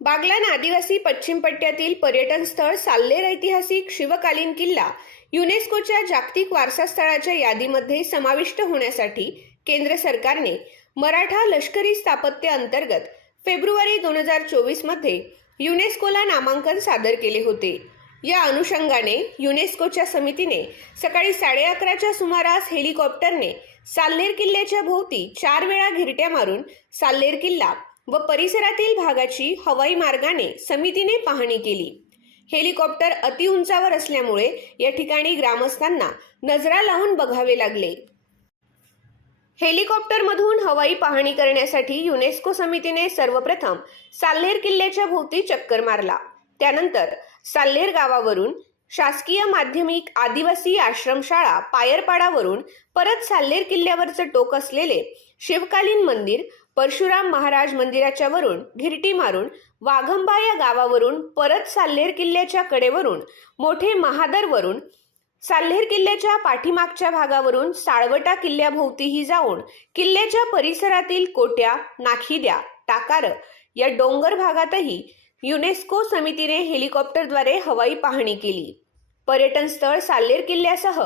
बागलान आदिवासी पश्चिम पट्ट्यातील पर्यटन स्थळ साल्लेर ऐतिहासिक शिवकालीन किल्ला युनेस्कोच्या जागतिक वारसा स्थळाच्या यादीमध्ये समाविष्ट होण्यासाठी केंद्र सरकारने मराठा लष्करी स्थापत्य अंतर्गत फेब्रुवारी दोन हजार चोवीसमध्ये युनेस्कोला नामांकन सादर केले होते. या अनुषंगाने युनेस्कोच्या समितीने सकाळी साडे अकराच्या सुमारास हेलिकॉप्टरने साल्लेर किल्ल्याच्या भोवती चार वेळा घिरट्या मारून साल्लेर किल्ला व परिसरातील भागाची हवाई मार्गाने समितीने पाहणी केली. हेलिकॉप्टर अतिउंचावर असल्यामुळे या ठिकाणी ग्रामस्थांना नजरा लावून बघावे लागले. हेलिकॉप्टरमधून हवाई पाहणी करण्यासाठी युनेस्को समितीने सर्वप्रथम साल्लेर किल्ल्याच्या भोवती चक्कर मारला. त्यानंतर साल्लेर गावावरून शासकीय माध्यमिक आदिवासी आश्रमशाळा पायरपाडावरून परत साल्लेर किल्ल्यावरचं टोक असलेले शिवकालीन मंदिर परशुराम महाराज मंदिराच्या वरून घिरटी मारून वाघंबा या गावावरून परत साल्लेर किल्ल्याच्या कडेवरून मोठे महादरवरून साल्हेर किल्ल्याच्या पाठीमागच्या भागावरून साळवटा किल्ल्याभोवतीही जाऊन किल्ल्याच्या परिसरातील कोट्या नाखिद्या टाकार या डोंगर भागातही युनेस्को समितीने हेलिकॉप्टरद्वारे हवाई पाहणी केली. पर्यटन स्थळ साल्लेर किल्ल्यासह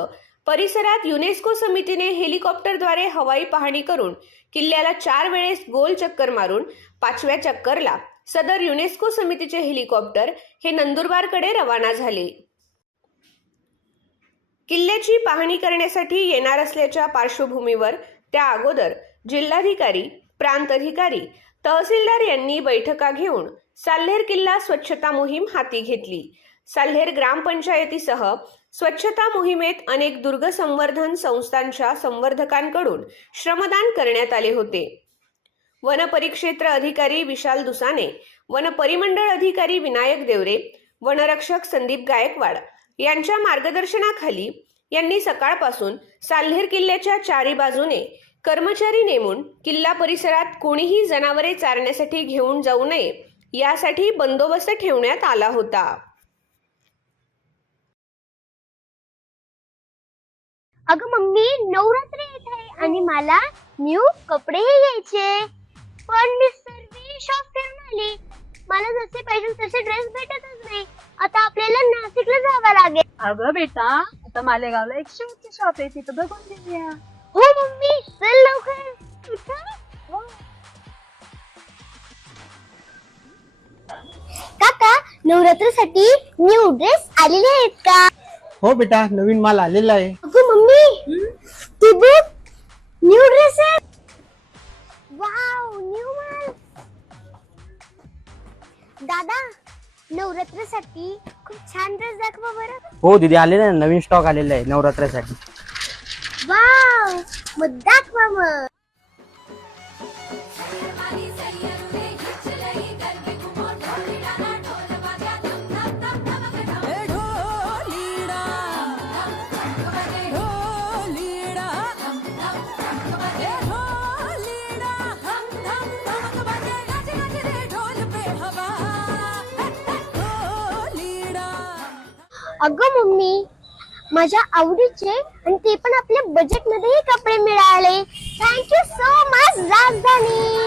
परिसरात युनेस्को समितीने हेलिकॉप्टरद्वारे हवाई पाहणी करून किल्ल्याला चार वेळेस गोल चक्कर मारून पाचव्या चक्करला सदर युनेस्को समितीचे हेलिकॉप्टर हे नंदुरबारकडे रवाना झाले. किल्ल्याची पाहणी करण्यासाठी येणार असल्याच्या पार्श्वभूमीवर त्या अगोदर जिल्हाधिकारी प्रांत अधिकारी तहसीलदार यांनी बैठका घेऊन साल्हेर किल्ला स्वच्छता मोहीम हाती घेतली. साल्हेर ग्रामपंचायतीसह स्वच्छता मोहिमेत अनेक दुर्ग संवर्धन संस्थांच्या संवर्धकांकडून श्रमदान करण्यात आले होते. वन परिक्षेत्र अधिकारी विशाल दुसाने वन परिमंडळ अधिकारी विनायक देवरे वनरक्षक संदीप गायकवाड यांच्या मार्गदर्शनाखाली यांनी सकाळपासून साल्हेर किल्ल्याच्या चारी बाजूने कर्मचारी नेमून किल्ला परिसरात कोणीही जनावरे चारण्यासाठी घेऊन जाऊ नये यासाठी बंदोबस्त ठेवण्यात आला होता. अगं मम्मी नवरात्र येत आहे आणि मला न्यू कपडेही घ्यायचे. पण मी सर्व शॉप फिरून आली मला जसे पाहिजे तसे ड्रेस भेटतच नाही. आता आपल्याला नाशिकला जावं लागेल. अगं बेटा आता मालेगावला एक शिवची शॉप आहे तिथं बघून घेऊया. नवरात्रासाठी न्यू ड्रेस आलेले आहेत का? हो बेटा नवीन माल आलेला आहे. अगं मम्मी ती बघ न्यू ड्रेस आहे. वाव न्यू माल. दादा नवरात्रासाठी खूप छान ड्रेस दाखवा बरं. हो दीदी आलेला आहे नवीन स्टॉक आलेला आहे नवरात्रासाठी. वाव मग दाखवा मग. अगं मम्मी माझ्या आवडीचे आणि ते पण आपल्या बजेटमध्ये कपडे मिळाले. थँक्यू सो मच राजधानी.